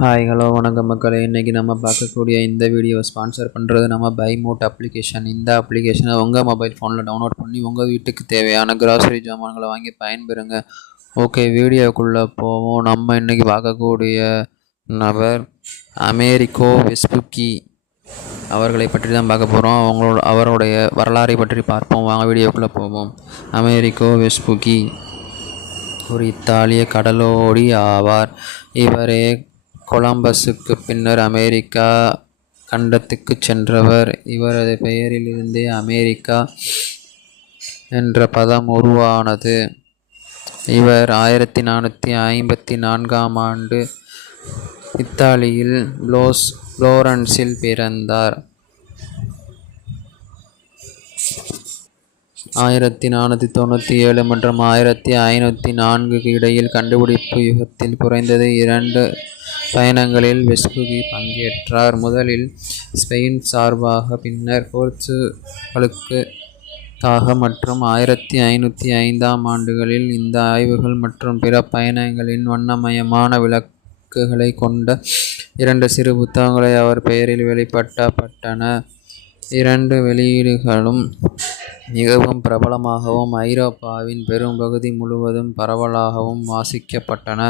Hi hello வணக்கம் மக்களே. இன்றைக்கி நம்ம பார்க்கக்கூடிய இந்த வீடியோவை ஸ்பான்சர் பண்ணுறது நம்ம பைமோட் அப்ளிகேஷன். இந்த அப்ளிகேஷனை உங்கள் மொபைல் ஃபோனில் டவுன்லோட் பண்ணி உங்கள் வீட்டுக்கு தேவையான கிராசரி ஜாமான்களை வாங்கி பயன்பெறுங்க. ஓகே, வீடியோக்குள்ளே போவோம். நம்ம இன்றைக்கி பார்க்கக்கூடிய நபர் அமெரிக்கோ வெஸ்புக்கி அவர்களை பற்றி தான் பார்க்க போகிறோம். அவருடைய வரலாறை பற்றி பார்ப்போம். வாங்க வீடியோக்குள்ளே போவோம். அமெரிக்கோ வெஸ்புக்கி ஒரு இத்தாலிய கடலோடி ஆவார். இவரே கொலம்பஸுக்கு பின்னர் அமெரிக்கா கண்டத்துக்கு சென்றவர். இவரது பெயரிலிருந்தே அமெரிக்கா என்ற பதம் உருவானது. இவர் 1454ஆம் ஆண்டு இத்தாலியில் புளோரன்ஸில் பிறந்தார். 1497 மற்றும் 1504 இடையில் கண்டுபிடிப்பு யுகத்தில் குறைந்தது 2 பயணங்களில் வெஸ்புக்கி பங்கேற்றார். முதலில் ஸ்பெயின் சார்பாக, பின்னர் போர்ச்சுகலுக்காக மற்றும் 1505ஆம் ஆண்டுகளில். இந்த ஆய்வுகள் மற்றும் பிற பயணங்களின் வண்ணமயமான விளக்குகளை கொண்ட 2 சிறு புத்தகங்கள் அவர் பெயரில் வெளியிடப்பட்டன. 2 வெளியீடுகளும் மிகவும் பிரபலமாகவும் ஐரோப்பாவின் பெரும்பகுதி முழுவதும் பரவலாகவும் வாசிக்கப்பட்டன.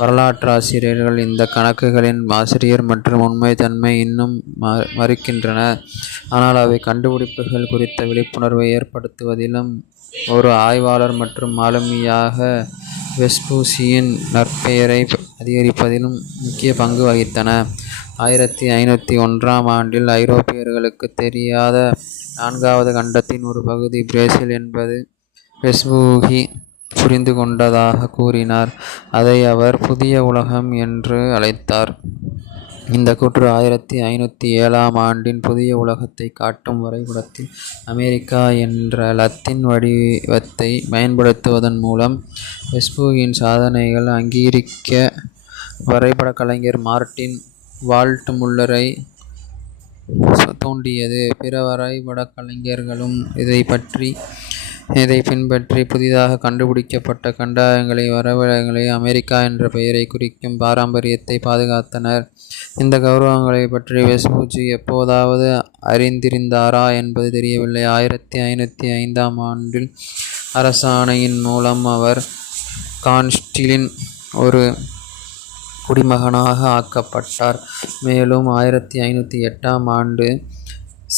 வரலாற்றாசிரியர்கள் இந்த கணக்குகளின் ஆசிரியர் மற்றும் உண்மைத்தன்மை இன்னும் மறுக்கின்றனர். ஆனால் அவை கண்டுபிடிப்புகள் குறித்த விழிப்புணர்வை ஏற்படுத்துவதிலும் ஒரு ஆய்வாளர் மற்றும் ஆளுமையாக வெஸ்பூசியின் நற்பெயரை அதிகரிப்பதிலும் முக்கிய பங்கு வகித்தன. 1501ஆம் ஆண்டில் ஐரோப்பியர்களுக்கு தெரியாத 4வது கண்டத்தின் ஒரு பகுதி பிரேசில் என்பது வெஸ்பூசி புரிந்து கொண்டதாக கூறினார். அதை அவர் புதிய உலகம் என்று அழைத்தார். இந்த கூற்று 1507ஆம் ஆண்டின் புதிய உலகத்தை காட்டும் வரைபடத்தில் அமெரிக்கா என்ற லத்தீன் வடிவத்தை பயன்படுத்துவதன் மூலம் வெஸ்பூசியின் சாதனைகள் அங்கீகரிக்க வரைபட கலைஞர் மார்ட்டின் வால்ட் முல்லரை தூண்டியது. பிற வரைபட கலைஞர்களும் இதை பின்பற்றி புதிதாக கண்டுபிடிக்கப்பட்ட கண்டங்களின் வரைபடங்களை அமெரிக்கா என்ற பெயரை குறிக்கும் பாரம்பரியத்தை பாதுகாத்தனர். இந்த கௌரவங்களை பற்றி வெஸ்பூசி எப்போதாவது அறிந்திருந்தாரா என்பது தெரியவில்லை. 1505ஆம் ஆண்டில் அரசாணையின் மூலம் அவர் காஸ்டிலின் ஒரு குடிமகனாக ஆக்கப்பட்டார். மேலும் 1508ஆம் ஆண்டு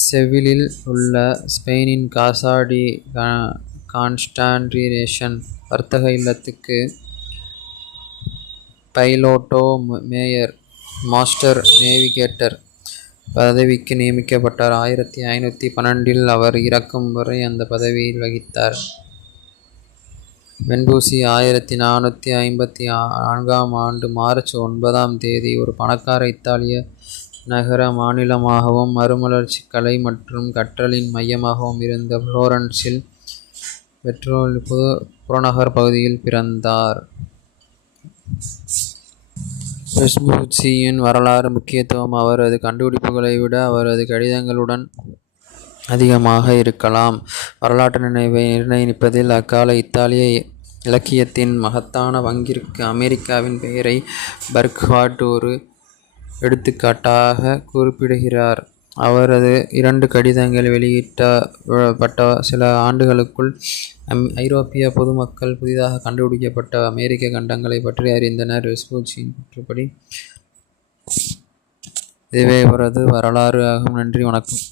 செவிலில் உள்ள ஸ்பெயினின் காசா டி கான்ஸ்டான்டினேஷன் வர்த்தக இல்லத்துக்கு பைலோட்டோ மேயர் மாஸ்டர் நேவிகேட்டர் பதவிக்கு நியமிக்கப்பட்டார். 1512இல் அவர் இறக்கும் வரை அந்த பதவியில் வகித்தார். வெஸ்பூசி 1454ஆம் ஆண்டு மார்ச் 9ஆம் தேதி ஒரு பணக்கார இத்தாலிய நகர மாநிலமாகவும் மறுமலர்ச்சி, கலை மற்றும் கற்றலின் மையமாகவும் இருந்த புளோரன்ஸில் புறநகர் பகுதியில் பிறந்தார். வெஸ்பூசியின் வரலாறு முக்கியத்துவம் அவரது கண்டுபிடிப்புகளை விட அவரது கடிதங்களுடன் அதிகமாக இருக்கலாம். வரலாற்று நினைவை நிர்ணயிப்பதில் அக்கால இத்தாலிய இலக்கியத்தின் மகத்தான பங்கிற்கு அமெரிக்காவின் பெயரை பர்க்ஹார்ட் ஒரு எடுத்துக்காட்டாக குறிப்பிடுகிறார். அவரது 2 கடிதங்கள் வெளியிடப்பட்ட சில ஆண்டுகளுக்குள் ஐரோப்பிய பொதுமக்கள் புதிதாக கண்டுபிடிக்கப்பட்ட அமெரிக்க கண்டங்களை பற்றி அறிந்தனர். வெஸ்பூசியின் கூற்றுப்படி இதுவே இவரது வரலாறு ஆகும். நன்றி, வணக்கம்.